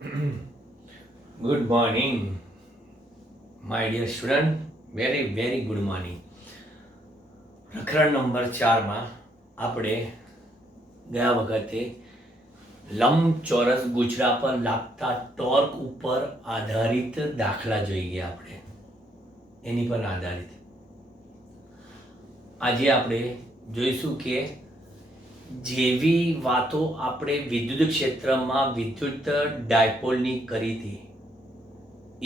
Good morning my dear student, very very good morning. પ્રકરણ number 4માં આપણે ગયા વખતે લંબચોરસ ગુચરા પર લાગતા ટોર્ક ઉપર આધારિત દાખલા જોઈ ગયા. આપણે એની પર આધારિત આજે આપણે જોઈશું કે જેવી વાતો આપણે વિદ્યુત ક્ષેત્રમાં વિદ્યુત ડાયપોલની કરી હતી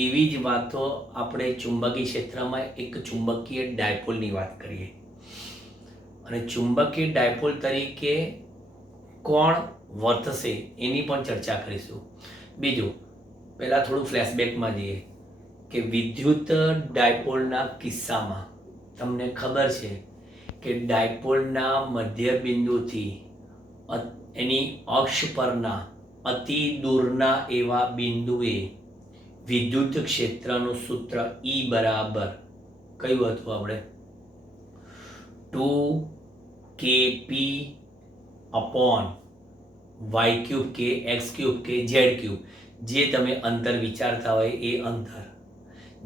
એવી જ વાતો આપણે ચુંબકીય ક્ષેત્રમાં એક ચુંબકીય ડાયપોલની વાત કરીએ. અને ચુંબકીય ડાયપોલ તરીકે કોણ વર્તશે એની પણ ચર્ચા કરીશું. બીજું, પહેલાં થોડું ફ્લેશબેકમાં જઈએ કે વિદ્યુત ડાયપોલના કિસ્સામાં તમને ખબર છે કે ડાયપોલના મધ્ય બિંદુથી એની અક્ષ પરના અતિ દૂરના એવા બિંદુએ વિદ્યુત ક્ષેત્રનું સૂત્ર E બરાબર કયું હતું આપણે? 2kp અપોન વાય ક્યુબ કે એક્સ ક્યુબ કે ઝેડ ક્યુબ, જે તમે અંતર વિચારતા હોય એ અંતર,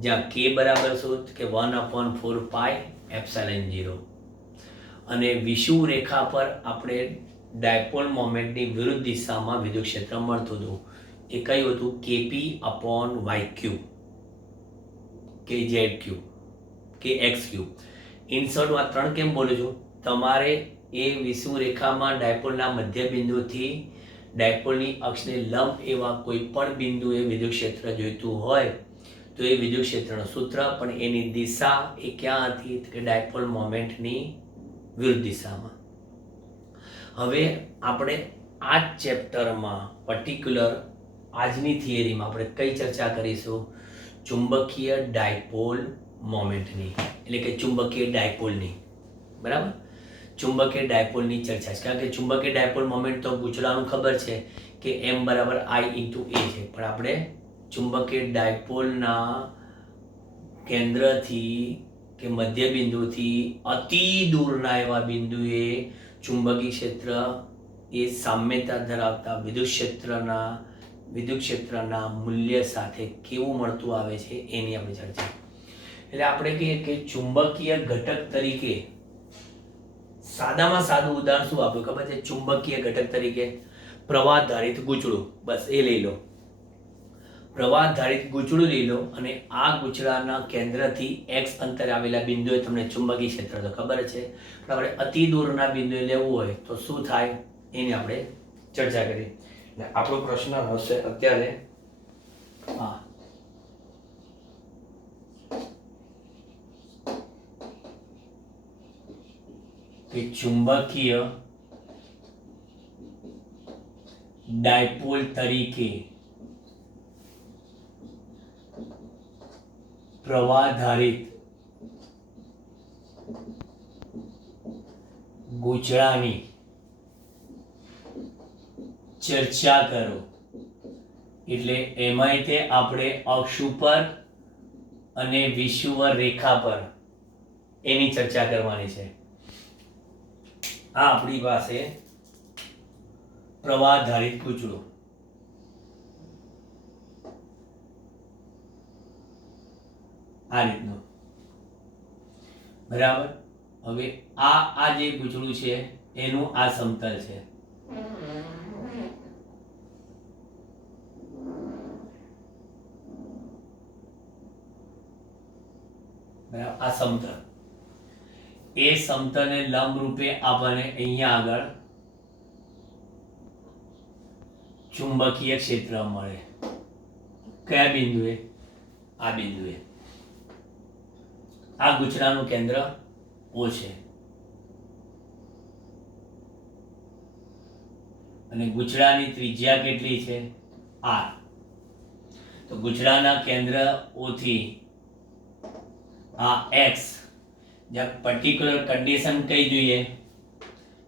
જ્યાં k બરાબર શું કે 1/4 એપ્સિલોન 0. અને વિષુવ રેખા પર આપણે ડાયપોલ મોમેન્ટની વિરુદ્ધ દિશામાં વિદ્યુત ક્ષેત્ર મળતું હતું. એ કયું હતું? કેપી અપોન વાય ક્યુબ કે ઝેડ ક્યુબ કે એક્સ ક્યુબ. ઇન શોર્ટ, હું આ 3 કેમ બોલું છું? તમારે એ વિષુવ રેખામાં ડાયપોલના મધ્ય બિંદુથી ડાયપોલની અક્ષને લંબ એવા કોઈ પણ બિંદુએ વિદ્યુત ક્ષેત્ર જોઈતું હોય તો એ વિદ્યુત ક્ષેત્રનું સૂત્ર, પણ એની દિશા એ ક્યાં હતી? કે ડાયપોલ મોમેન્ટની વિરુદ્ધ દિશામાં. હવે આપણે આ ચેપ્ટરમાં પર્ટિક્યુલર આજની થિયરીમાં આપણે કઈ ચર્ચા કરીશું? ચુંબકીય ડાયપોલ મોમેન્ટની, એટલે કે ચુંબકીય ડાયપોલની. બરાબર, ચુંબકીય ડાયપોલની ચર્ચા છે. કારણ કે ચુંબકીય ડાયપોલ મોમેન્ટ તો ગુચડાનું ખબર છે કે m બરાબર I ઇન્ટુ a છે, પણ આપણે ચુંબકીય ડાયપોલના કેન્દ્રથી કે મધ્ય બિંદુથી અતિ દૂરના એવા બિંદુએ ચુંબકીય ક્ષેત્ર એ સામ્યતા ધરાવતા વિદ્યુત ક્ષેત્રના મૂલ્ય સાથે કેવું મળતું આવે છે એની આપણે ચર્ચા. એટલે આપણે કહીએ કે ચુંબકીય ઘટક તરીકે સાદામાં સાદું ઉદાહરણ શું આપ્યું ખબર છે? ચુંબકીય ઘટક તરીકે પ્રવાહધારિત ગૂંચળું, બસ એ લઈ લો. પ્રવાહધારિત ગૂંચળું લઈ લો અને આ ગૂંચળાના કેન્દ્રથી x અંતરે આવેલા બિંદુએ તમને ચુંબકીય ક્ષેત્ર તો ખબર છે, પણ આપણે અતિ દૂરના બિંદુએ લેવું હોય તો શું થાય એની આપણે ચર્ચા કરીએ. આપણો પ્રશ્ન હશે અત્યારે કે ચુંબકીય ડાયપોલ તરીકે પ્રવાહધારિત ગૂંચળાની ચર્ચા કરો. એટલે એમાંય તે આપણે અક્ષ ઉપર અને વિષુવ રેખા પર એની ચર્ચા કરવાની છે. આ આપણી પાસે પ્રવાહધારિત ગૂંચળું, આ રીતનું. બરાબર, હવે આ જે ગૂંચળું છે એનું આ સમતલ છે. બરાબર, આ સમતલ, એ સમતલને લંબ રૂપે આપણને અહીંયા આગળ ચુંબકીય ક્ષેત્ર મળે. કયા બિંદુએ? આ બિંદુએ. આ ગૂંચળાનું કેન્દ્ર O છે અને ગૂંચળાની ત્રિજ્યા કેટલી છે? R. તો ગૂંચળાના કેન્દ્ર O થી આ x, જ્યાં પર્ટિક્યુલર કન્ડિશન કઈ જોઈએ,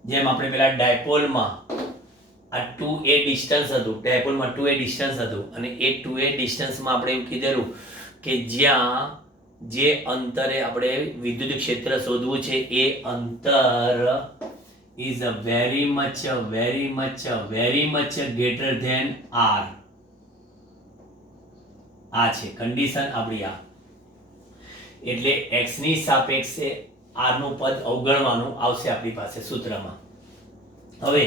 જેમ આપણે પેલા ડાયપોલમાં આ 2a ડિસ્ટન્સ હતું, ડાયપોલમાં 2a ડિસ્ટન્સ હતું અને એ 2a ડિસ્ટન્સમાં આપણે એવું કીધેલું કે જ્યાં જે અંતરે આપણે વિદ્યુત ક્ષેત્ર શોધવું છે એ અંતર is a very much greater than r. આ છે કન્ડિશન આપણી આ. એટલે x ની સાપેક્ષે r નું પદ અવગણવાનું આવશે આપણી પાસે સૂત્રમાં. હવે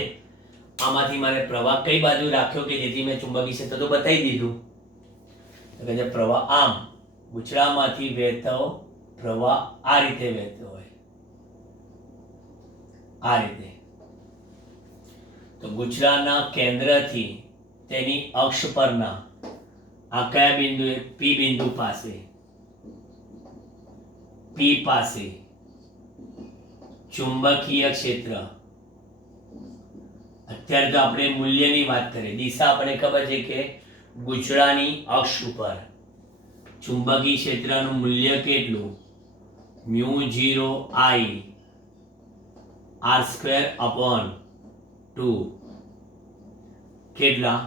આમાંથી મારે પ્રવાહ કઈ બાજુ રાખ્યો કે જેથી મેં ચુંબકીય ક્ષેત્ર તો બતાવી દીધું. તો કે પ્રવાહ આમ ગુચડામાંથી વહેતો પ્રવાહ આ રીતે વહેતો હોય, આ રીતે. તો ગુચડાના કેન્દ્રથી તેની અક્ષ પરના આ કયા બિંદુએ પી બિંદુ પાસે, પી પાસે ચુંબકીય ક્ષેત્ર. અત્યારે તો આપણે મૂલ્યની વાત કરીએ, દિશા આપણને ખબર છે કે ગુચડાની અક્ષ ઉપર ચુંબકીય ક્ષેત્રનું મૂલ્ય કેટલું, μ0 I r²/2 કેટલા,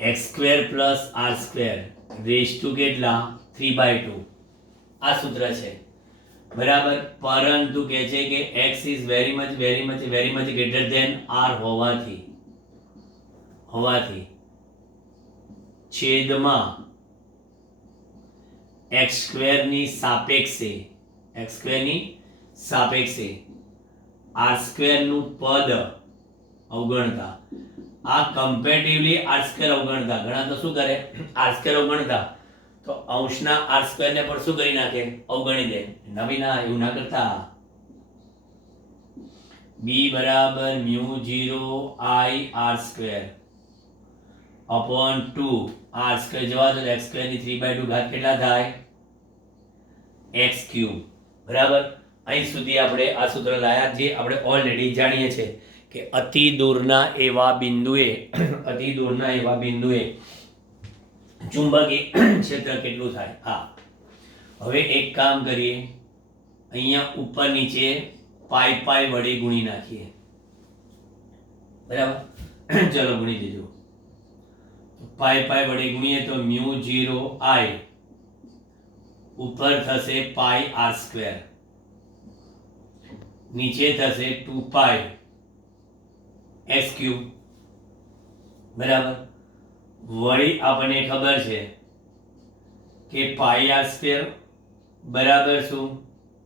x² + r² કેટલા 3/2. આ સૂત્ર છે બરાબર. પરંતુ કહે છે કે x is very much greater than r હોવાથી છેદમાં x² ની સાપેક્ષે r² નું પદ અવગણતા. આ કમ્પેરેટિવલી r² અવગણતા. ઘણા તો શું કરે, r² અવગણતા તો અંશના r² ને પણ શું કરી નાખે, અવગણી દે. નવી ના, એવું ના કરતા. b બરાબર μ0 I r²/2 r² જવા દો, x² ની 3/2 ઘાત કેટલા થાય, x³ બરાબર. અહીં સુધી આપણે આ સૂત્ર લાયા જે આપણે ઓલરેડી જાણીએ છીએ કે અતિ દૂરના એવા બિંદુએ ચુંબકીય ક્ષેત્ર કેટલું થાય. હા, હવે એક કામ કરીએ, અહીંયા ઉપર નીચે પાઈ વડે ગુણી નાખીએ. બરાબર, ચલો ગુણી દીધું. પાઈ વડે ગુણીએ તો μ0 I ઉપર થશે પાઈ r², નીચે થશે 2π x³ બરાબર. વળી આપણને ખબર છે કે પાઈ r² બરાબર શું,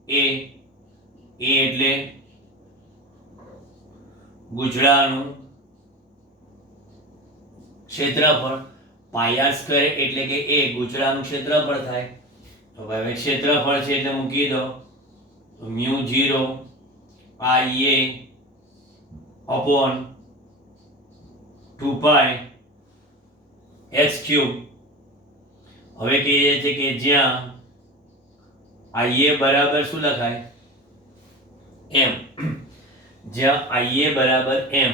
a એટલે ગુચડાનું ક્ષેત્રફળ, પાઈ r² એટલે કે a ગુચડાનું ક્ષેત્રફળ થાય. તો હવે ક્ષેત્રફળ છે એટલે મૂકી દો, તો μ0 I/2π x³. હવે કહીએ છીએ કે જ્યાં IA બરાબર શું લખાય, m. જ્યાં IA બરાબર m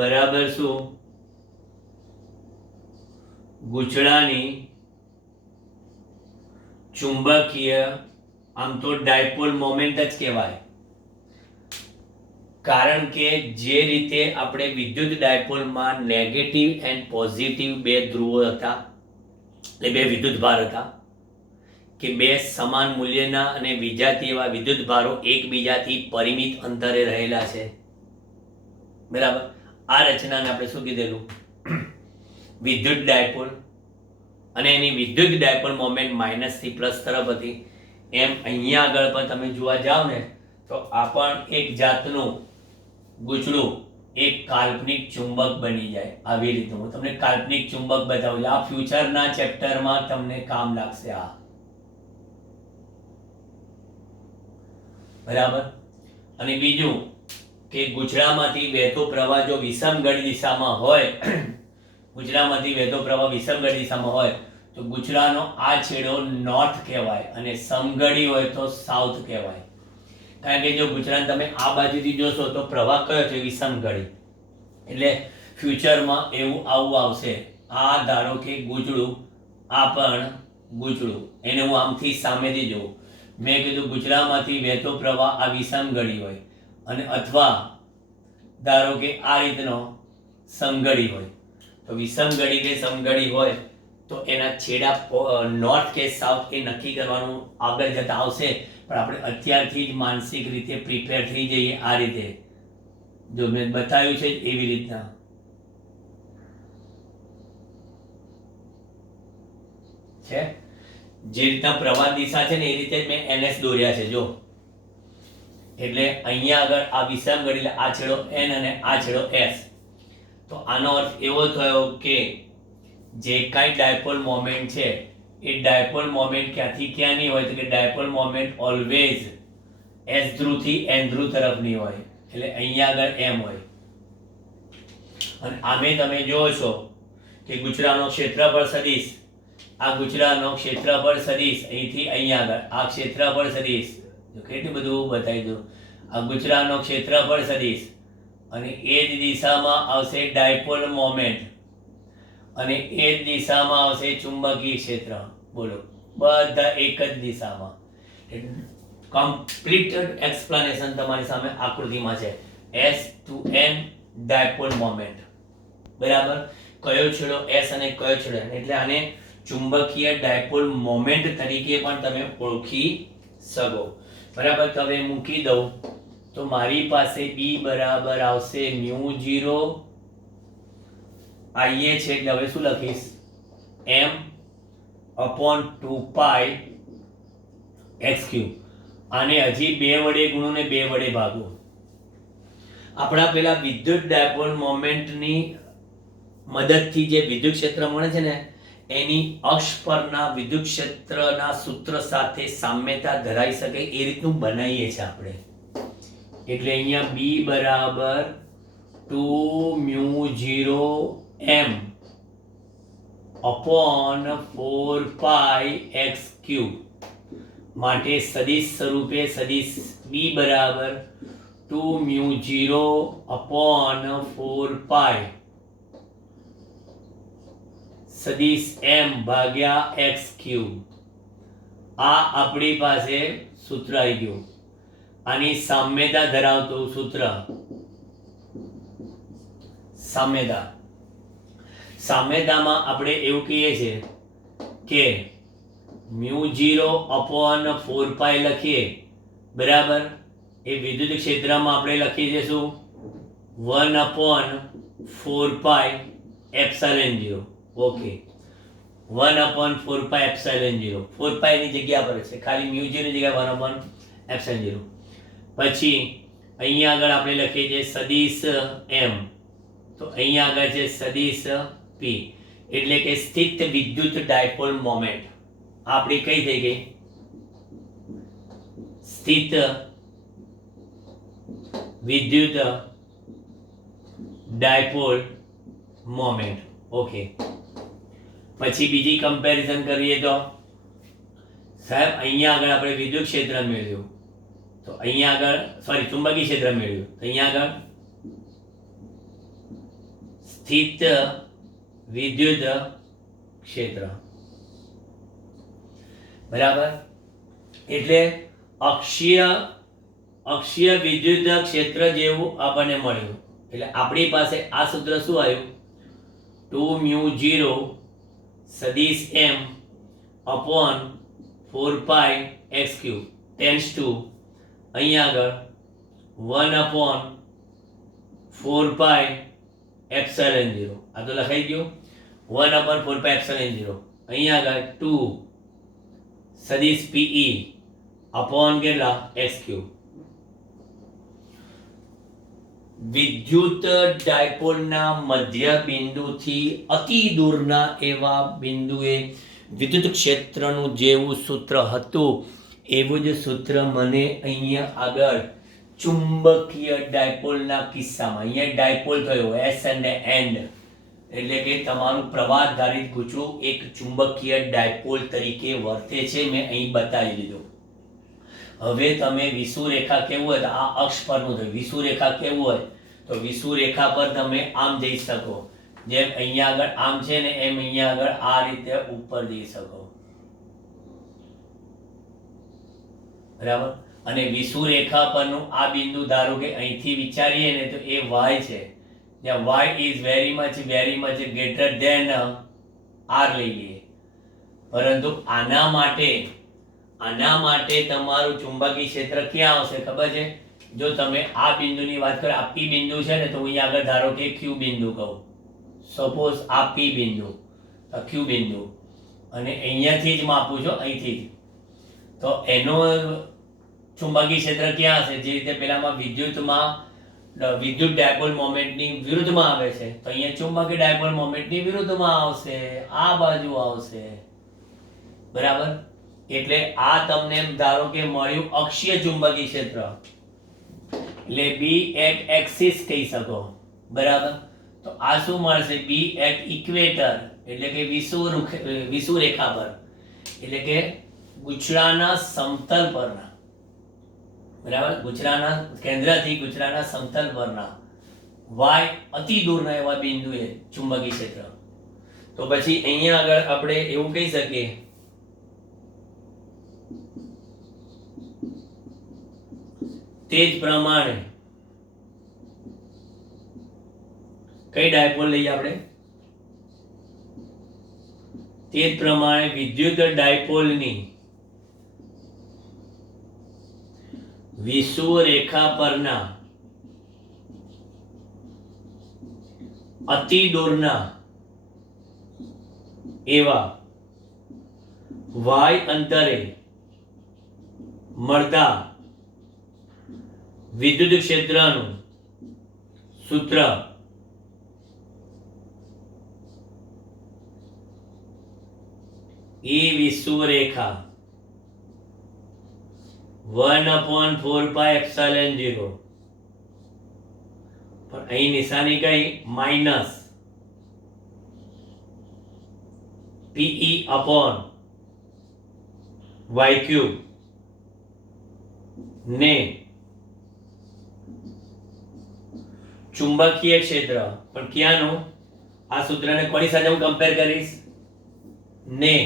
બરાબર શું, ગુચડાની ચુંબકીય, આમ તો ડાયપોલ મોમેન્ટ જ કહેવાય. કારણ કે જે રીતે આપણે વિદ્યુત ડાયપોલમાં નેગેટિવ એન્ડ પોઝિટિવ બે ધ્રુવો હતા, એટલે બે વિદ્યુત ભાર હતા કે બે સમાન મૂલ્યના અને વિજાતીય એવા વિદ્યુત ભારો એકબીજાથી પરિમિત અંતરે રહેલા છે. બરાબર. આ રચનાને આપણે શું કીધેલું, વિદ્યુત ડાયપોલ. અને એની વિદ્યુત ડાયપોલ મોમેન્ટ માઇનસ થી પ્લસ તરફ હતી. એમ અહીંયા આગળ પણ તમે જોવા જાઓ ને તો આ પણ એક જાતનું ગુચડું એક કાલ્પનિક ચુંબક બની જાય. આવી રીતે હું તમને કાલ્પનિક ચુંબક બતાવું. આ ફ્યુચરના ચેપ્ટરમાં તમને કામ લાગશે. આ બરાબર. અને બીજું કે ગુચડામાંથી વહેતો પ્રવાહ જો વિષમગઢ દિશામાં હોય, ગુચડામાંથી વહેતો પ્રવાહ વિષમગઢ દિશામાં હોય તો ગુચડાનો આ છેડો નોર્થ કહેવાય અને સમગઢી હોય તો સાઉથ કહેવાય. કારણ કે જો ગુચડાને તમે આ બાજુથી જોશો તો પ્રવાહ કયો છે, વિષમગઢી. એટલે ફ્યુચરમાં એવું આવું આવશે. આ ધારો કે ગુચડું, આ પણ ગુચડું, એને હું આમથી સામેથી જોઉં. મેં કીધું ગુચડામાંથી વહેતો પ્રવાહ આ વિષમગઢી હોય અને અથવા ધારો કે આ રીતનો સમગઢી હોય. તો વિષમગઢી કે સમગઢી હોય તો એના છેડા નોર્થ કે સાઉથ એ નક્કી કરવાનું આગળ જતા આવશે. પણ આપણે અત્યારથી જ માનસિક રીતે પ્રિપેર થઈ જઈએ. આ રીતે જો મેં બતાવ્યું છે એવી રીતના. છે. જે રીતના પ્રવાહ દિશા છે ને એ રીતે મેં NS દોર્યા છે જો. એટલે અહીંયા આગળ આ વિષમ ગણ એટલે આ છેડો N અને આ છેડો S. તો આનો અર્થ એવો થયો કે જે કાંઈ ડાયપોલ મોમેન્ટ છે એ ડાયપોલ મોમેન્ટ ક્યાંથી ક્યાં નહીં હોય તો કે dipole moment always S ધ્રુવથી N ધ્રુવ તરફની હોય. એટલે અહીંયા આગળ M હોય. અને આમે તમે જોવો છો કે ગુજરાતનો ક્ષેત્રફળ સદિશ, આ ગુજરાતનો ક્ષેત્રફળ સદિશ અહીંથી અહીંયા આગળ આ ક્ષેત્રફળ સદિશ જો કેટલું બધું બતાવી દો. આ ગુજરાતનો ક્ષેત્રફળ સદિશ અને એ જ દિશામાં આવશે ડાયપોલ મોમેન્ટ અને એ જ દિશામાં આવશે ચુંબકીય ક્ષેત્ર. બોલો બધા એક જ દિશામાં. કમ્પ્લીટ એક્સપ્લેનેશન તમારી સામે આકૃતિમાં છે. S to N dipole moment બરાબર. કયો છેડો S અને કયો છેડો N એટલે આને ચુંબકીય ડાયપોલ મોમેન્ટ તરીકે પણ તમે ઓળખી શકો બરાબર. તો હવે મૂકી દઉં તો મારી પાસે B બરાબર આવશે μ0 IA છે એટલે હવે શું લખીશ M/2π x3. આને હજી 2 વડે ગુણો ને 2 વડે ભાગો. આપણા પેલા વિદ્યુત ડાયપોલ મોમેન્ટની મદદથી જે વિદ્યુત ક્ષેત્ર મળે છે ને એની અક્ષ પરના વિદ્યુત ક્ષેત્રના સૂત્ર સાથે સામ્યતા ધરાઈ શકે એ રીતનું બનાવીએ છીએ આપણે. એટલે અહીંયા B બરાબર 2μ0M upon 4π x3 માટે સદિશ સ્વરૂપે સદિશ B બરાબર 2μ0 upon 4π સદિશ M ભાગ્યા x3. આ આપણી પાસે સૂત્ર આવી ગયું. આની સામ્યતા ધરાવતું સૂત્ર સામ્યતામાં આપણે એવું કહીએ છીએ કે μ0 upon 4π લખીએ બરાબર. એ વિદ્યુત ક્ષેત્રમાં આપણે લખી દઈશું 1/4π એપ્સિલોન 0. Okay 1/4π epsilon 0. 4π ની જગ્યા પર છે ખાલી μ0 ની જગ્યાએ 1/એપ્સિલોન 0. પછી અહીંયા આગળ આપણે લખીએ છીએ સદિશ M તો અહીંયા આગળ છે સદિશ P એટલે કે સ્થિત વિદ્યુત ડાયપોલ મોમેન્ટ આપણી કઈ થઈ ગઈ સ્થિત વિદ્યુત ડાયપોલ મોમેન્ટ. ઓકે પછી બીજી કમ્પેરિઝન કરીએ તો સાહેબ અહીંયા આગળ આપણે વિદ્યુત ક્ષેત્ર મેળવ્યું તો અહીંયા આગળ સોરી ચુંબકીય ક્ષેત્ર મેળવ્યું તો અહીંયા આગળ સ્થિત વિદ્યુત ક્ષેત્ર બરાબર. એટલે અક્ષીય વિદ્યુત ક્ષેત્ર જેવું આપણને મળ્યું. એટલે આપણી પાસે આ સૂત્ર શું આવ્યું 2μ0 સદિશ M upon 4π x3 tends to અહીંયા આગળ 1/4π એપ્સિલોન 0. આ તો લખાઈ ગયું 1/4π એપ્સિલોન 0. અહીંયા આગળ 2 સદિશ PE upon કેટલા x3. વિદ્યુત ડાયપોલના મધ્ય બિંદુથી અતિ દૂરના એવા બિંદુએ વિદ્યુત ક્ષેત્રનું જેવું સૂત્ર હતું એવું જ સૂત્ર મને અહીંયા આગળ ચુંબકીય ડાયપોલના કિસ્સામાં અહીંયા ડાયપોલ થયો S અને N એટલે કે તમારું પ્રવાહધારિત ગુચડું એક ચુંબકીય ડાયપોલ તરીકે વર્તે છે. મેં અહીં બતાવી દીધું. હવે તમે વિષુવરેખા કેવું હોય તો આ અક્ષ પરનું થયું. વિષુવરેખા કેવું હોય તો વિષુવરેખા પર તમે આમ જઈ શકો જેમ અહીંયા આગળ આમ છે ને એમ અહીંયા આગળ આ રીતે ઉપર જઈ શકો બરાબર. અને વિષુવરેખા પરનું આ બિંદુ ધારો કે અહીંથી વિચારીએ ને તો એ y છે જ્યાં y is very much greater than r લઈ લઈએ. પરંતુ આના માટે તમારું ચુંબકીય ક્ષેત્ર ક્યાં આવશે ખબર છે? જો તમે આ બિંદુની વાત કરો આ P બિંદુ છે ને તો હું અહીંયા આગળ ધારો કે Q બિંદુ કહું. સપોઝ આ P બિંદુ Q બિંદુ અને અહીંયાથી જ માપું છું, અહીંથી જ. તો એનો ચુંબકીય ક્ષેત્ર ક્યાં હશે? જે રીતે પેલામાં વિદ્યુત ડાયપોલ મોમેન્ટની વિરુદ્ધમાં આવે છે, તો અહીંયા ચુંબકીય ડાયપોલ મોમેન્ટની વિરુદ્ધમાં આવશે, આ બાજુ આવશે. બરાબર? એટલે આ તમને ધારો કે મળ્યું અક્ષીય ચુંબકીય ક્ષેત્ર, એટલે બી એટ એક્સિસ કહી શકો. બરાબર? તો આ શું મળશે? બી એટ ઇક્વેટર, એટલે કે વિષુવરેખા પર, એટલે કે ગુચરાના સમતલ પરના. બરાબર? ગુચરાના કેન્દ્રથી ગુચરાના સમતલ પરના વાય અતિ દૂરના એવા બિંદુએ ચુંબકીય ક્ષેત્ર. તો પછી અહીંયા આગળ આપણે એવું કહી શકીએ તે જ પ્રમાણે કઈ ડાયપોલ લઈએ આપણે? તે જ પ્રમાણે વિદ્યુત ડાયપોલની વિષુવરેખા પરના અતિ દૂરના એવા વાય અંતરે મળતા વિદ્યુત ક્ષેત્રનું સૂત્ર એ વિષુવરેખા 1/4πε0. પણ અહીં નિશાની કઈ? Minus PE upon y cube ને ચુંબકીય ક્ષેત્ર, પણ ક્યાંનું? આ સૂત્રને કોની સાથે હું કમ્પેર કરીશ? ને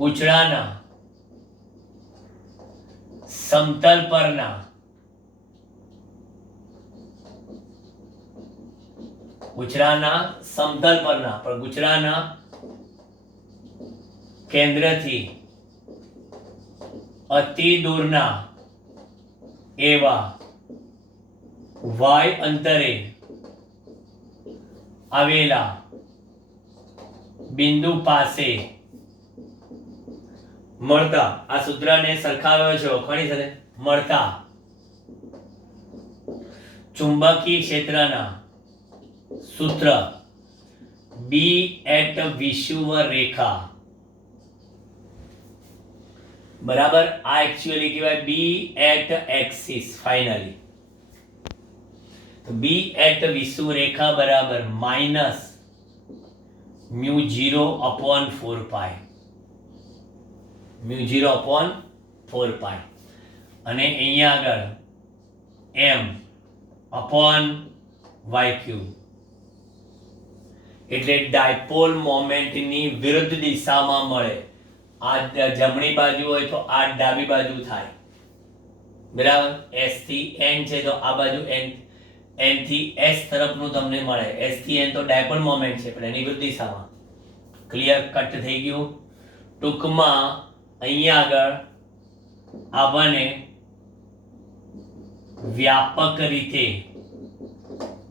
ગુચરાના સમતલ પરના પણ ગુચરાના કેન્દ્રથી અતિ દૂરના એવા વાય અંતરે આવેલા બિંદુ પાસે મળતા, આ સૂત્રને સરખાવ્યો છે કોની સાથે? મળતા ચુંબકીય ક્ષેત્રના સૂત્ર બી એટ વિષુવરેખા. બરાબર? આ એક્ચ્યુઅલી કહેવાય બી એટ એક્સિસ. ફાઇનલી તો બી એટ વિષુવરેખા બરાબર માઇનસ μ0/4π, μ0/4π. અને અહીંયા આગળ m upon y ક્યુબ, એટલે ડાયપોલ મોમેન્ટની વિરુદ્ધ દિશામાં મળે. આ જમણી બાજુ હોય તો આ ડાબી બાજુ થાય. બરાબર? s થી n છે તો આ બાજુ n થી s તરફનું તમને મળે. s થી n તો ડાયપોલ મોમેન્ટ છે, પણ એની વિરુદ્ધ દિશામાં. ક્લિયર? કટ થઈ ગયું. ટૂંકમાં અહીંયા આગળ આપણને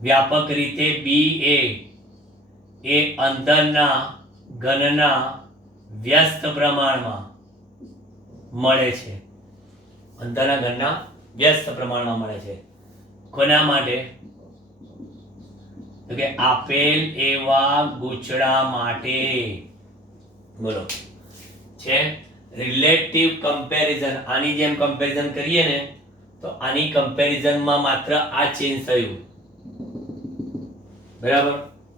વ્યાપક રીતે બી એ અંતરના ઘનના વ્યસ્ત પ્રમાણમાં મળે છે. અંતરના ઘનના વ્યસ્ત પ્રમાણમાં મળે છે. કોના માટે? તો કે આપેલ એવા ગુચડા માટે. બોલો છે રિલેટિવ કમ્પેરિઝન. આની જેમ કમ્પેરિઝન કરીએ ને તો આની કમ્પેરિઝનમાં માત્ર આ ચેન્જ થયું. બરાબર?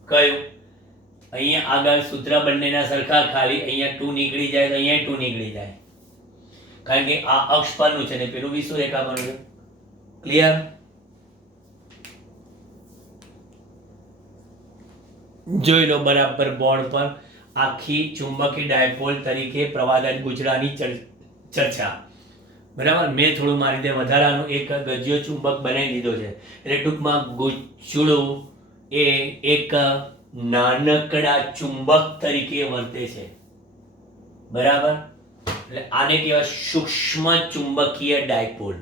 કયું? અહીંયા આગળ સૂત્ર બંનેના સરખા, ખાલી અહીંયા 2 નીકળી જાય તો અહીંયા 2 નીકળી જાય, કારણ કે આ અક્ષ પરનું છે ને પેલું વિષુવરેખા પરનું છે. ક્લિયર? જોઈ લો બરાબર બોર્ડ પર આખી ચુંબકીય ડાયપોલ તરીકે પ્રવાહદાન ગુચડાની ચર્ચા. બરાબર? મેં થોડું મારી રીતે વધારાનું એક ગજ્યો ચુંબક બનાવી દીધો છે. એટલે ટૂંકમાં ગુચડું એ એક નાનકડા ચુંબક તરીકે વર્તે છે. બરાબર? એટલે આને કહેવાય સૂક્ષ્મ ચુંબકીય ડાયપોલ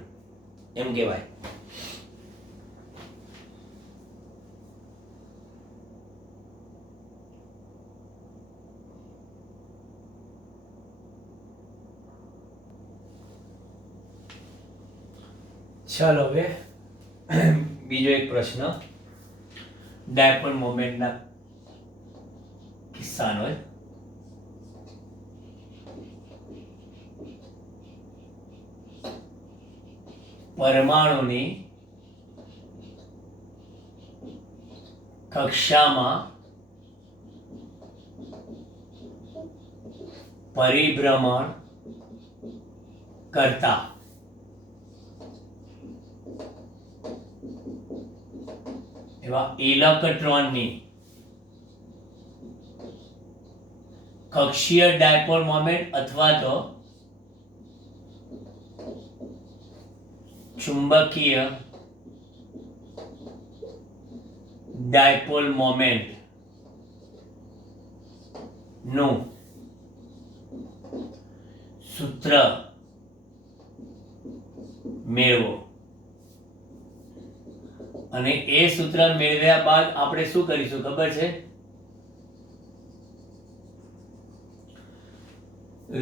એમ કહેવાય. . ચાલો હવે બીજો એક પ્રશ્ન ડાયપોલ મોમેન્ટના કિસ્સાનો છે. પરમાણુની કક્ષામાં પરિભ્રમણ કરતા એવા ઇલેક્ટ્રોનની કક્ષીય ડાયપોલ મોમેન્ટ અથવા તો ચુંબકીય ડાયપોલ મોમેન્ટ નું સૂત્ર મેળવો. અને એ સૂત્ર મેળવ્યા બાદ આપણે શું કરીશું ખબર છે?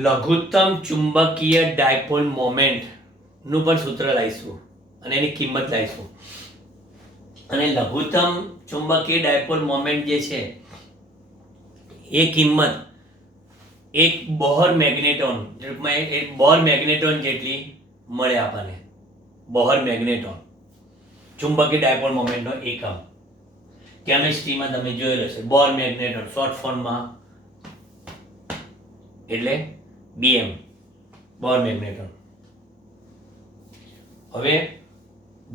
લઘુત્તમ ચુંબકીય ડાયપોલ મોમેન્ટ નું પણ સૂત્ર લાવીશું અને એની કિંમત લાવીશું. અને લઘુત્તમ ચુંબકીય ડાયપોલ મોમેન્ટ જે છે એ કિંમત એક બોહર મેગ્નેટોન જેટલી મળે આપણને. બોહર મેગ્નેટોન ચુંબકીય ડાયપોલ મોમેન્ટનો એકમ કેમિસ્ટ્રીમાં તમે જોયેલો છે. બોહર મેગ્નેટોન શોર્ટ ફોર્મમાં એટલે BM બોહર મેગ્નેટોન. હવે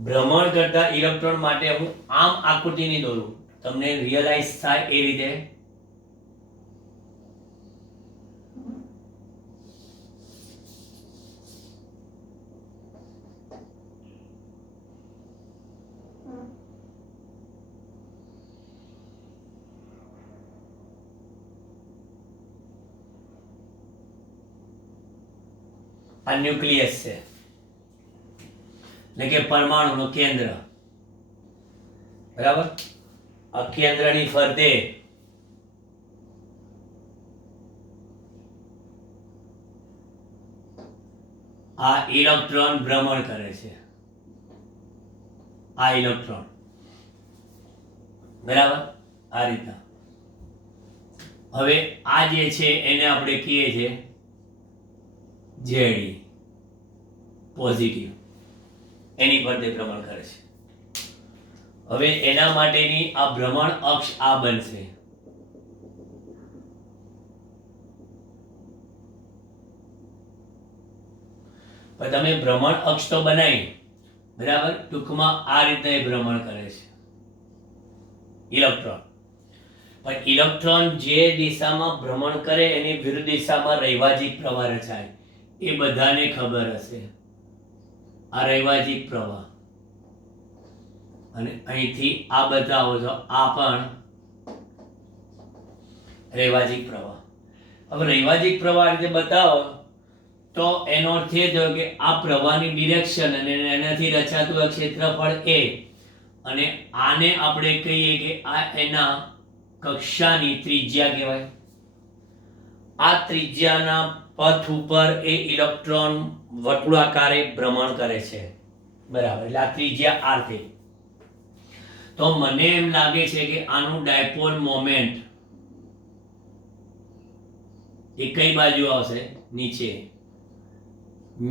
ભ્રમણ કરતા ઇલેક્ટ્રોન માટે હું આમ આકૃતિ નહીં દોરું, તમને રિયલાઇઝ થાય એ રીતે આ ન્યુક્લિયસ છે એટલે કે પરમાણુનું કેન્દ્ર. બરાબર? આ કેન્દ્રની ફરતે આ ઇલેક્ટ્રોન ભ્રમણ કરે છે. આ ઇલેક્ટ્રોન બરાબર આ રીતના. હવે આ જે છે એને આપણે કહીએ છીએ ZE પોઝિટિવ. એની ફરતે ભ્રમણ કરે છે. હવે એના માટેની આ ભ્રમણ અક્ષ આ બનશે. પણ તમે ભ્રમણ અક્ષ તો બનાવી, બરાબર? ટૂંકમાં આ રીતે ભ્રમણ કરે છે ઇલેક્ટ્રોન. પણ ઇલેક્ટ્રોન જે દિશામાં ભ્રમણ કરે એની વિરુદ્ધ દિશામાં રૈવાજિક પ્રવાહ રચાય. એ બધાને ખબર હશે. આ રૈવાજિક પ્રવાહ અને અહીંથી આ બતાવો છો આ પણ રૈવાજિક પ્રવાહ. હવે રૈવાજિક પ્રવાહ રીતે બતાવો તો એનો અર્થ એ થયો કે આ પ્રવાહની ડિરેક્શન અને એનાથી રચાતું ક્ષેત્રફળ A અને આને આપણે કહીએ કે આ એના કક્ષાની ત્રિજ્યા કહેવાય. આ ત્રિજ્યાના પથ ઉપર એ ઇલેક્ટ્રોન વર્તુળાકારે ભ્રમણ કરે છે. બરાબર? એટલે આ ત્રિજ્યા R થઈ. તો મને એમ લાગે છે કે આનું ડાયપોલ મોમેન્ટ એ કઈ બાજુ આવશે? નીચે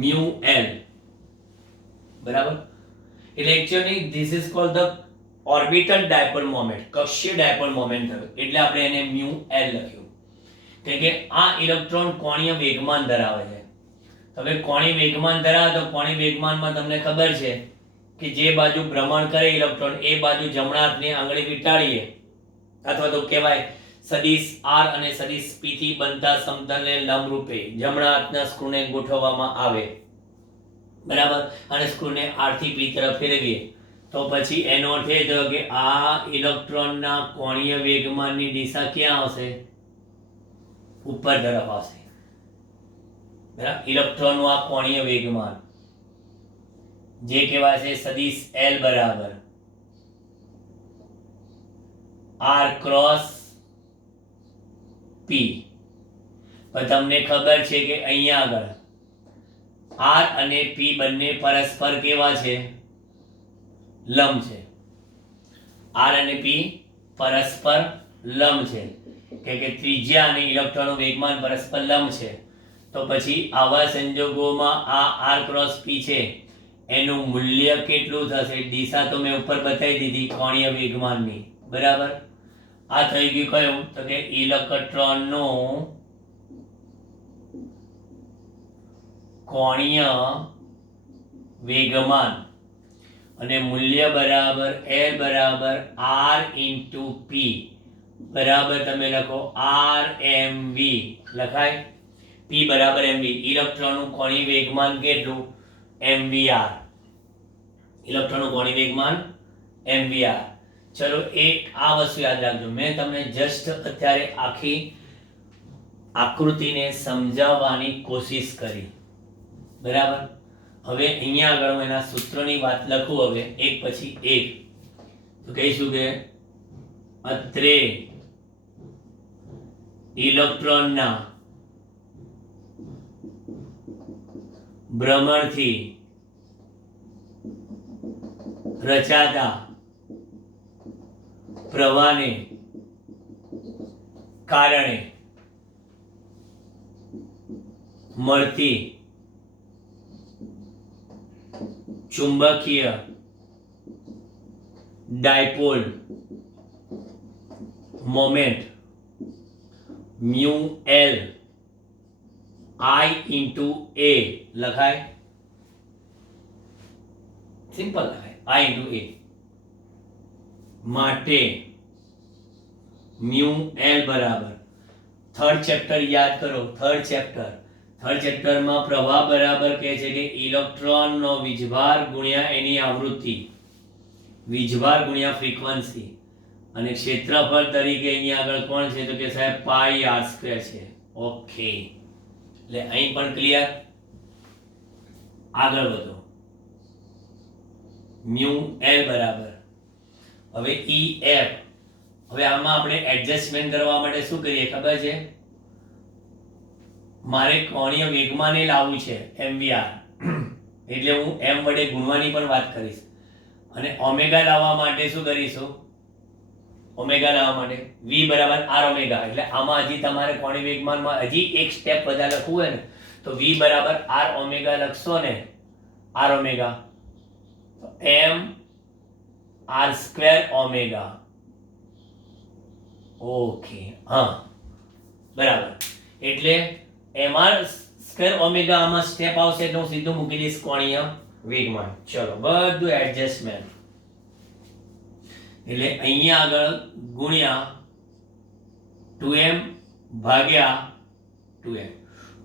mu L. બરાબર? એટલે actually this is called the orbital dipole moment. કક્ષીય ડાયપોલ મોમેન્ટ થયો એટલે આપણે એને mu L લખ્યું. કે આ ઇલેક્ટ્રોન કોણીય વેગમાન ધરાવે છે. હવે કોણીય વેગમાન ધરાવે તો કોણીય વેગમાનમાં તમને ખબર છે કે જે બાજુ ભ્રમણ કરે ઇલેક્ટ્રોન એ બાજુ જમણા હાથની આંગળી વીંટાળીએ અથવા તો કહેવાય સદિશ R અને સદિશ P થી બનતા સમતલને લંબરૂપે જમણા હાથના સ્ક્રૂને ગોઠવવામાં આવે. બરાબર? અને સ્ક્રૂને R થી P તરફ ફેરવીએ તો પછી એનો અર્થ એ થયો કે આ ઇલેક્ટ્રોનના કોણીય વેગમાનની દિશા ક્યાં આવશે? ઉપર તરફ આવશે. બરાબર? ઇલેક્ટ્રોનનું આ કોણીય વેગમાન જે કહેવાય છે સદિશ L બરાબર R ક્રોસ P. પણ તમને ખબર છે કે અહીંયા આગળ R અને P બંને પરસ્પર કેવા છે? લંબ છે, આર અને પી પરસ્પર લંબ છે કે ત્રિજ્યા અને ઇલેક્ટ્રોનનું વેગમાન પરસ્પર લંબ છે, તો પછી આવા સંજોગોમાં આ આર ક્રોસ પી છે એનું મૂલ્ય કેટલું થશે? દિશા તો મેં ઉપર બતાવી દીધી કોણીય વેગમાનની, બરાબર. આ થઈ ગયું કયું? તો કે ઇલેક્ટ્રોનનું કોણીય વેગમાન અને મૂલ્ય બરાબર L બરાબર R ઇન્ટુ પી બરાબર તમે લખો RmV લખાય. P બરાબર mv. ઇલેક્ટ્રોનનું કોણીય વેગમાન કેટલું? mvr. ઇલેક્ટ્રોનનું કોણીય વેગમાન mvr. ચલો એક આ વસ્તુ યાદ રાખજો, મેં તમને જસ્ટ અત્યારે આખી આકૃતિને સમજાવવાની કોશિશ કરી, બરાબર. હવે અહીંયા આગળ હું એના સૂત્રની વાત લખું, હવે એક પછી એક. તો કહીશું કે અત્રે ઇલેક્ટ્રોનના ભ્રમણથી રચાતા પ્રવાહને કારણે મળતી ચુંબકીય dipole moment mu L I into A લખાય. સિમ્પલ લખાય, આઈ ઇન્ટુ એ માટે મ્યુ એલ બરાબર, થર્ડ ચેપ્ટર યાદ કરો. થર્ડ ચેપ્ટરમાં પ્રવાહ બરાબર કહે છે કે ઇલેક્ટ્રોનનો વીજભાર ગુણ્યા એની આવૃત્તિ, વીજભાર ગુણ્યા ફ્રીક્વન્સી, અને ક્ષેત્રફળ તરીકે અહીંયા આગળ કોણ છે? તો કે સાહેબ પાઈ આર સ્ક્વેર છે. ઓકે, એટલે અહીં પણ ક્લિયર. આગળ વધો. મ્યુ એલ બરાબર હવે ઈ એફ. હવે આમાં આપણે એડજસ્ટમેન્ટ કરવા માટે શું કરીએ ખબર છે? મારે કોણીય વેગમાને લાવવું છે mvr, એટલે હું m વડે ગુણવાની પણ વાત કરીશ. અને ઓમેગા લાવવા માટે શું કરીશું? ઓમેગા લાવવા માટે v બરાબર r ઓમેગા. એટલે આમાં હજી તમારે કોણીય વેગમાનમાં હજી એક સ્ટેપ વધારે લખવું હોય ને તો v બરાબર r ઓમેગા લખશો ને, r ઓમેગા તો m r square omega. Okay, હા બરાબર. એટલે mr સ્ક્વેર ઓમેગા આમાં સ્ટેપ આવશે એટલે હું સીધું મૂકી દઈશ કોણીય વેગમાન. ચલો બધું એડજસ્ટમેન્ટ. એટલે અહીંયા આગળ ગુણ્યા 2m ભાગ્યા 2m.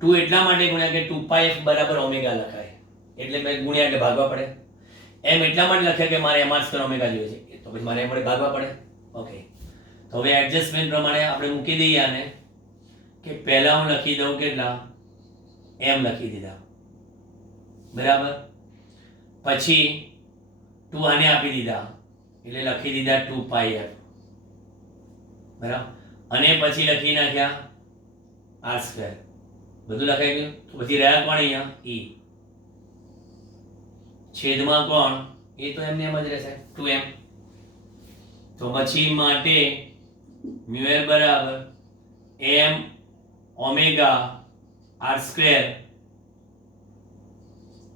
2 એટલા માટે ગુણ્યા કે 2πf બરાબર ઓમેગા લખાય, એટલે મેં ગુણ્યા એટલે ભાગવા પડે. m એટલા માટે લખ્યા કે મારે mr સ્ક્વેર ઓમેગા જોઈએ છે, તો પછી મારે m વડે ભાગવા પડે. ઓકે, તો હવે એડજસ્ટમેન્ટ પ્રમાણે આપણે મૂકી દઈએ આને કે પહેલા હું લખી દઉં કેટલા? m લખી દીધા, બરાબર. પછી 2 આને આપી દીધા એટલે લખી દીધા 2πf, બરાબર. અને પછી લખી નાખ્યા r સ્ક્વેર. બધું લખાઈ ગયું. તો પછી રહ્યા કોણ અહીંયા? e. છેદમાં કોણ? એ તો એમને એમ જ રહેશે 2m. તો પછી માટે મ્યુ l બરાબર m omega r square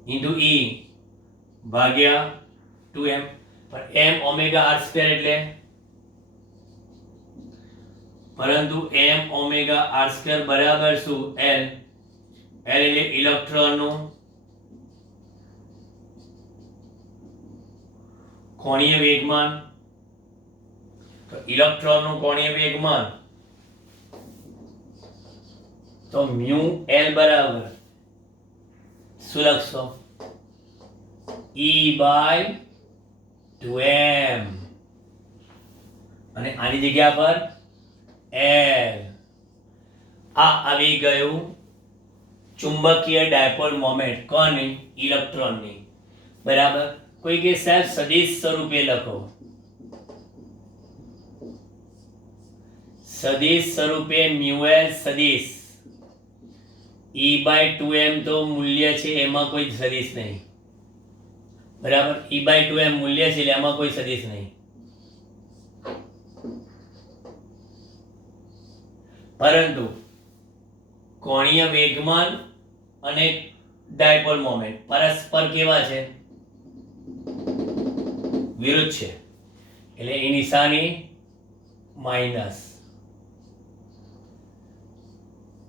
into e ભાગ્યા 2m. પણ m ઓમેગા r સ્ક્વેર એટલે, પરંતુ m ઓમેગા r સ્ક્વેર બરાબર શું? l. l એટલે ઇલેક્ટ્રોનનું કોણીય વેગમાન. તો ઇલેક્ટ્રોનનું કોણીય વેગમાન તો મ્યુ l બરાબર શું લખશો? E/2m. અને આની જગ્યા પર l. આ આવી ગયું ચુંબકીય ડાયપોલ મોમેન્ટ. કોની? ઇલેક્ટ્રોનની, બરાબર. કોઈ કે સાહેબ સદિશ સ્વરૂપે લખો. સદિશ સ્વરૂપે મ્યુ l સદિશ E/2m તો મૂલ્ય છે, એમાં કોઈ સદિશ નહીં. બરાબર. E/2m મૂલ્ય છે એટલે આમાં કોઈ સદિશ નહીં. પરંતુ કોણીય વેગમાન અને ડાયપોલ મોમેન્ટ પરસ્પર કેવા છે? વિરુદ્ધ છે. એટલે એ નિશાની માઇનસ.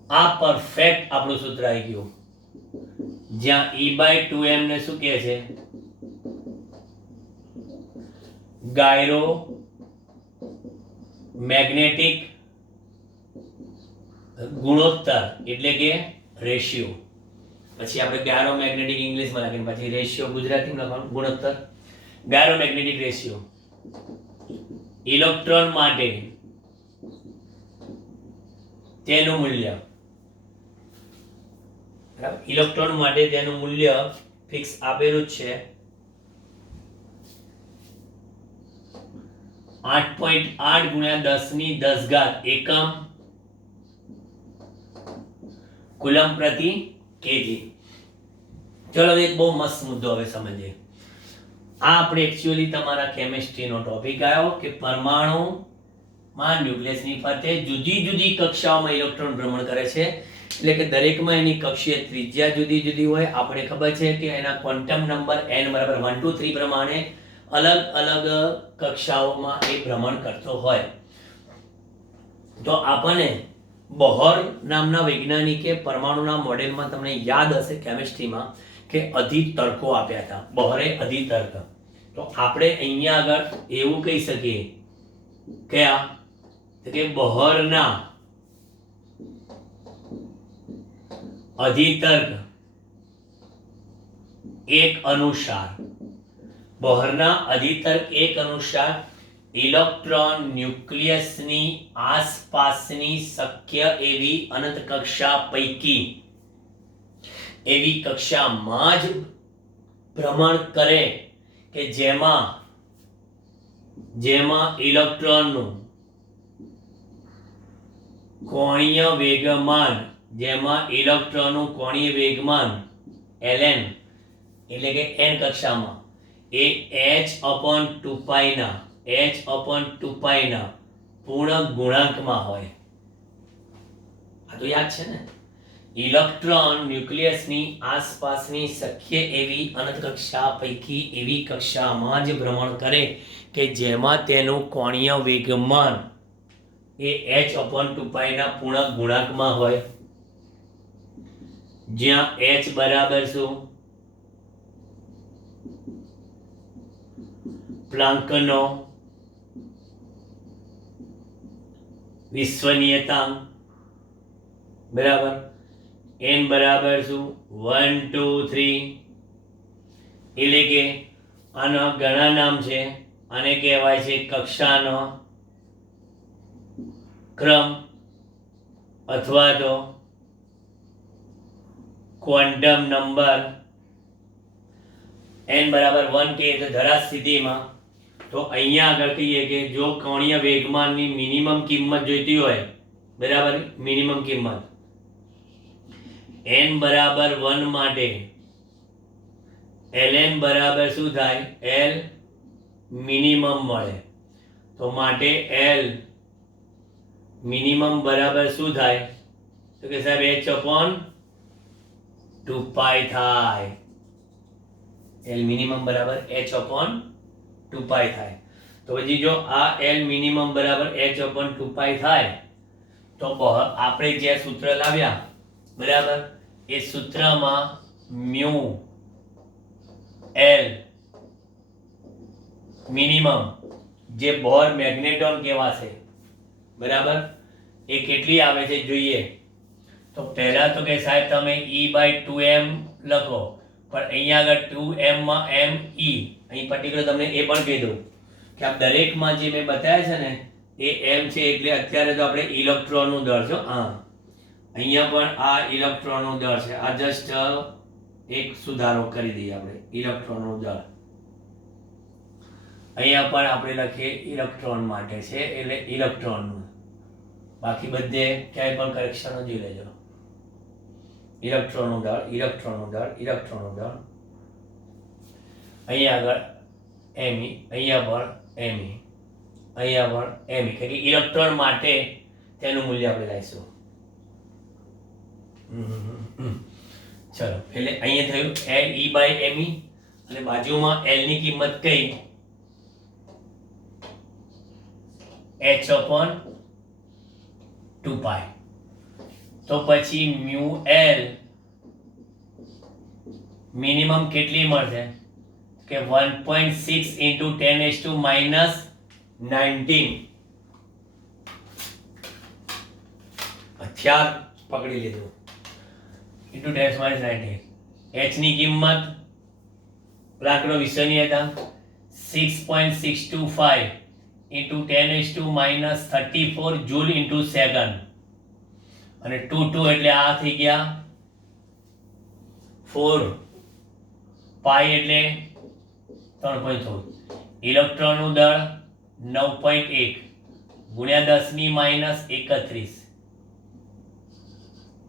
આ પરફેક્ટ આપણું સૂત્ર આવી ગયું, જ્યાં E/2m ને શું કહે છે? ગાયરો મેગ્નેટિક ગુણોત્તર એટલે કે રેશિયો. પછી આપણે ગાયરો મેગ્નેટિક ઇંગ્લિશમાં લખીને પછી રેશિયો ગુજરાતીમાં લખવાનું ગુણોત્તર. ગાયરો મેગ્નેટિક રેશિયો ઇલેક્ટ્રોન માટે તેનું મૂલ્ય, બરાબર, ઇલેક્ટ્રોન માટે તેનું મૂલ્ય ફિક્સ આપેલું જ છે 8.8 ગુણ્યા 10 એકમ કુલમ પ્રતિ કેજી. ચલો એક બહુ મસ્ત મુદ્દો હવે સમજીએ. આ આપણે એક્ચ્યુઅલી તમારા કેમિસ્ટ્રીનો ટોપિક આવ્યો કે પરમાણુમાં ન્યુક્લિયસની ફરતે જુદી જુદી કક્ષાઓમાં ઇલેક્ટ્રોન ભ્રમણ કરે છે. એટલે કે દરેકમાં એની કક્ષીય ત્રિજ્યા જુદી જુદી હોય. આપણે ખબર છે કે એના ક્વોન્ટમ નંબર n બરાબર 1 2 3 પ્રમાણે અલગ અલગ કક્ષાઓમાં એ ભ્રમણ કરતો હોય. તો આપણને બોહર નામના વૈજ્ઞાનિકે પરમાણુના મોડેલમાં તમને યાદ હશે કેમિસ્ટ્રીમાં કે અધિતર્કો આપ્યા હતા. બોહરે અધિતર્ક. તો આપણે અહીંયા આગળ એવું કહી શકીએ કે બોહરના અધિતર્ક એક અનુસાર, બોહરના અધિતર્ક એક અનુસાર ઇલેક્ટ્રોન ન્યુક્લિયસની આસપાસની શક્ય એવી અનંત કક્ષા પૈકી એવી કક્ષામાં જ ભ્રમણ કરે કે જેમાં ઇલેક્ટ્રોનનું કોણીય વેગમાન ln એટલે કે n કક્ષામાં એ h/2π ના પૂર્ણ ગુણાંકમાં હોય. આ તો યાદ છે ને. ઇલેક્ટ્રોન ન્યુક્લિયસની આસપાસની શક્ય એવી અનંત કક્ષા પૈકી એવી કક્ષામાં જ ભ્રમણ કરે કે જેમાં તેનું કોણીય વેગમાન એ h/2π ના પૂર્ણ ગુણાંકમાં હોય. જ્યાં h બરાબર શું? પ્લાન્કનો વિશ્વનીયતાંક, બરાબર. n બરાબર શું? 1 2 3. એટલે કે આના ઘણા નામ છે. આને કહેવાય છે કક્ષાનો ક્રમ અથવા તો ક્વોન્ટમ નંબર. n બરાબર 1 કે તો ધરા સ્થિતિમાં, તો અહીંયા આગળ કહીએ કે જો કોણીય વેગમાનની મિનિમમ કિંમત જોઈતી હોય, બરાબર, મિનિમમ કિંમત n બરાબર 1 માટે ln બરાબર શું થાય? l મિનિમમ મળે. તો માટે l મિનિમમ બરાબર શું થાય? તો કે સાહેબ h/2π થાય. l મિનિમમ બરાબર h/2π થાય. તો પછી જો આ l મિનિમમ બરાબર h/2π થાય તો આપણે જે સૂત્ર લાવ્યા, બરાબર, એ સૂત્રમાં મ્યુ l મિનિમમ જે બોર મેગ્નેટોન કહેવાશે, બરાબર, એ કેટલી આવે છે જોઈએ. તો પહેલા તો કે સાહેબ તમે E/2m લખો, પણ અહીંયા આગળ 2m માં m e અહીં પર્ટિક્યુલર તમને એ પણ કહી દઉં કે આ દરેકમાં જે મેં બતાવ્યા છે ને એ m છે. એટલે અત્યારે તો આપણે ઇલેક્ટ્રોનનું દળ છે. અહીંયા પણ આ ઇલેક્ટ્રોનનું દળ છે. આ જસ્ટ એક સુધારો કરી દઈએ આપણે. ઇલેક્ટ્રોનનું દળ અહીંયા પણ આપણે લખીએ ઇલેક્ટ્રોન માટે છે એટલે ઇલેક્ટ્રોનનું. બાકી બધે ક્યાંય પણ કરેક્શન જ લેજો. ઇલેક્ટ્રોનનું દળ. અહીંયા આગળ એમી, અહીંયા પણ એમી, અહીંયા પણ એમી, કારણ કે ઇલેક્ટ્રોન માટે તેનું મૂલ્ય આપણે લઈશું. ચલો, એટલે અહીંયા થયું E બાય એમી, અને બાજુમાં L ની કિંમત કઈ? h/2 પાઈ. તો પછી મ્યુ L મિનિમમ કેટલી મળશે? કે 1.6 into 10⁻⁻19. હથિયાર પકડી લીધું. into 10⁻⁻19. h ની કિંમત લાકડો વિષયની હતા 6.625 into 10⁻34 જૂલ into સેકન્ડ, અને 2 એટલે આ થઈ ગયા 4 પાઈ એટલે 3.14. ઇલેક્ટ્રોનનું દળ 9.1 ગુણ્યા 10⁻31.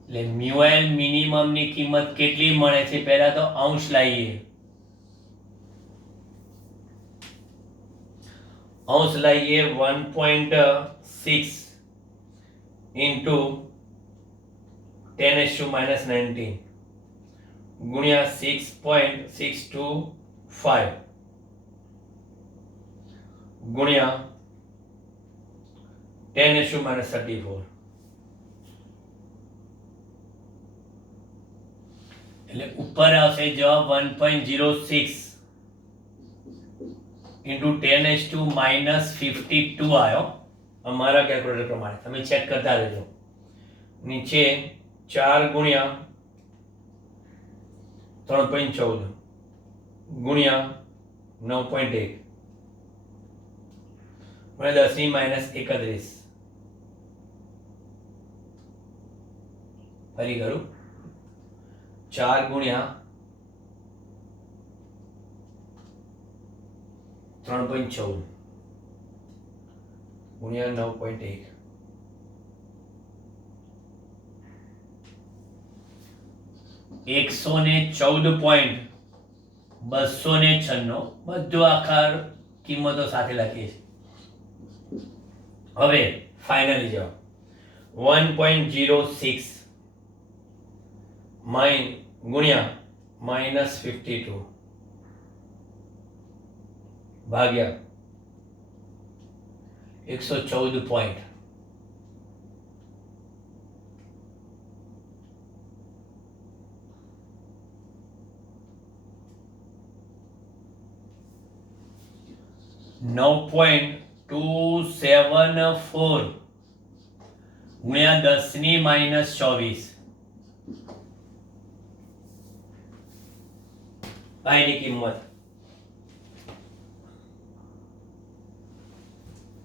એટલે મ્યુએલ મિનિમમ ની કિંમત કેટલી મળે છે? પહેલા તો અંશ લાવીએ. અંશ લાવીએ 1.6 into 10⁻⁻19 ગુણ્યા 6.625 ગુણ્યા 10⁻34. એટલે ઉપર આવશે જવાબ 1.06 into 10⁻52 આવ્યો અમારા કેલ્ક્યુલેટર પ્રમાણે. તમે ચેક કરતા રહેજો. નીચે 4 ગુણ્યા 3.14 ગુણ્યા 9.1 ગુણ્યા 10⁻31. ફરી કરું. 4 ગુણ્યા 3.14 ગુણ્યા 9.1 114.296 બધું આખા કિંમતો સાથે લખીએ છીએ. હવે ફાઇનલી જવાબ 1.06 ગુણ્યા -52 ભાગ્યા 114 પોઈન્ટ. $9.274 ગુણ્યા 10⁻24 પાઈની કિંમત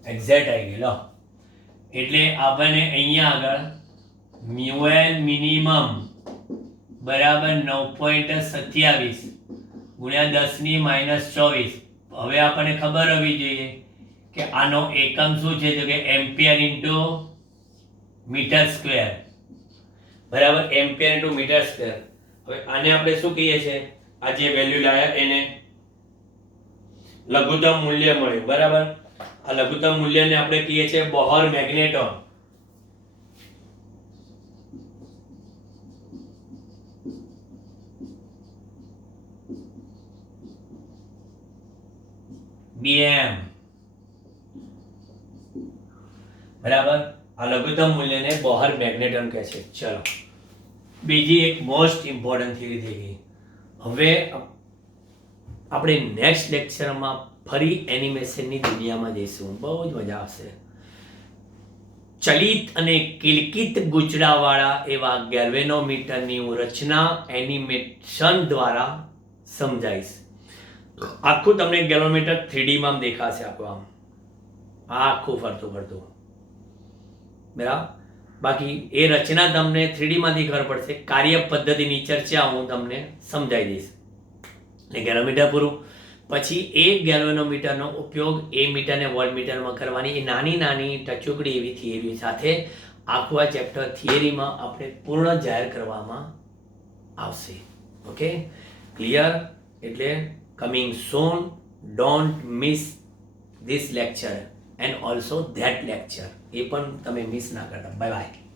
એક્ઝેક્ટ આવી ગઈ. લો એટલે આપણને અહીંયા આગળ મ્યુએલ મિનિમમ બરાબર 9.27 ગુણ્યા 10⁻24. હવે આપણને ખબર હોવી જોઈએ કે આનો એકમ શું છે? તો કે એમ્પિયર ઇન્ટુ મીટર સ્ક્વેર. બરાબર, એમ્પિયર ઇન્ટુ મીટર સ્ક્વેર. હવે આને આપણે શું કહીએ છીએ? આ જે વેલ્યુ લાયા એને લઘુત્તમ મૂલ્ય મળ્યું. બરાબર, આ લઘુત્તમ મૂલ્યને આપણે કહીએ છીએ બોહર મેગ્નેટોન. BM. બરાબર, આ લઘુત્તમ મૂલ્યને બોહર મેગ્નેટોન કહે છે. ચલો, બીજી એક મોસ્ટ ઇમ્પોર્ટન્ટ થિયરી થઈ ગઈ. હવે આપણે નેક્સ્ટ લેક્ચરમાં ફરી એનિમેશનની દુનિયામાં જઈશું. બહુ જ મજા આવશે. ચલિત અને કિલકિત ગૂંચડાવાળા એવા ગેલ્વેનોમીટરની હું રચના એનિમેશન દ્વારા સમજાવીશ. આખું તમને ગેલ્વેનોમીટર 3D માં દેખાશે. આખું આખું ફરતું. બરાબર, બાકી એ રચના તમને 3D માંથી ખબર પડશે. કાર્ય પદ્ધતિની ચર્ચા હું તમને સમજાવી દઈશ. એટલે ગેલ્વેનોમીટર પૂરું. પછી એ ગેલ્વેનોમીટરનો ઉપયોગ એ મીટરને વોલ્ટમીટરમાં કરવાની એ નાની નાની ટચુકડી એવી થિયરી સાથે આખું આ ચેપ્ટર થિયરીમાં આપણે પૂર્ણ જાહેર કરવામાં આવશે. Okay, clear? એટલે coming soon. Don't miss this lecture and also that lecture. એ પણ તમે મિસ ના કરતા. Bye by.